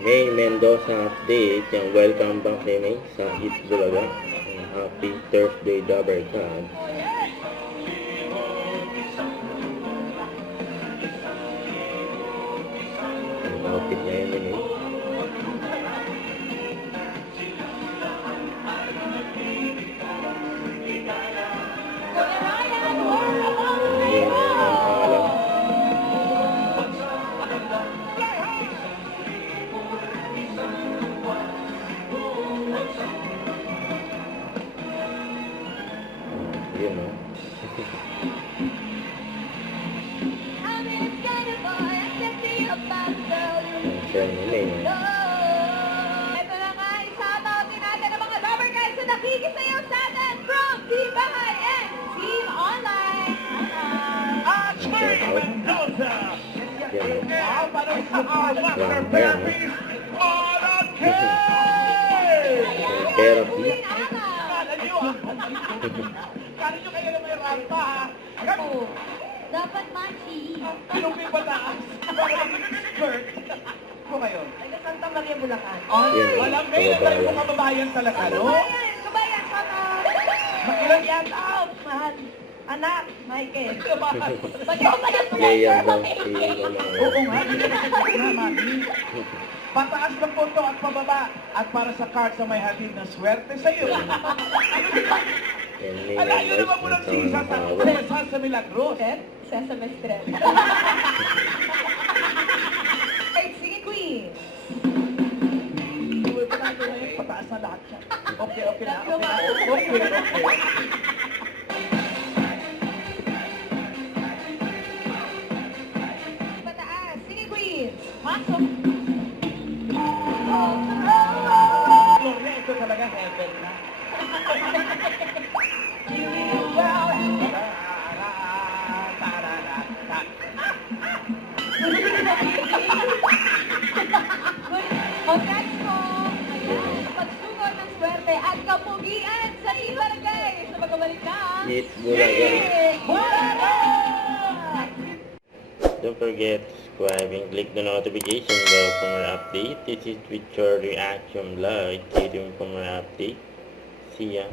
May Mendoza update. Yung welcome back ni May sa Hit Bulaga. Happy Thursday, Dabber Card. Ang outfit niya yun ni May. Yun o. Siya ni May. Ito na nga, i-shoutout din natin ang mga Dabber Guys na nakikisayaw sa atin from Team Bahay and Team Online. At May Mendoza! Yan o. Wow, parang sa Master Yan. Therapist on a cake! Therapy. Kala nyo Kala nyo kayo na may rampa ha? Oo. Dapat machi. Anong may bataas? Parang skirt. Ako ngayon. Taga Santa Maria, Bulacan. Yan o. Walang ngayon tayo mga kababayan talaga, no? Kabayan, kabayan, shoutout. Makilang Shout out, mahal. Anak, Michael. Mahal. Player daw si Mama. Oo nga, hindi na sa mami. Pataas ng punto at pababa. At para sa card sa may hatid ng swerte sa iyo. Yan ni Ala, May yun naman mo ng Boyce. sisa sa Milagros. Sesame Street. Ay, sige, Queen. Pataas na lahat siya. Okay na. Okay. Pataas. Sige, Queen. Pasok. Gloria, ito talaga heaven na. Congrats po! Ayan, pagsugod ng swerte at kapugian sa Ibarangay sa pagkabalik na Hit Bulaga. Bulaga! Don't forget to subscribe and click the notification bell for more update. This is with your reaction vlog. Stay tuned for more update. See ya.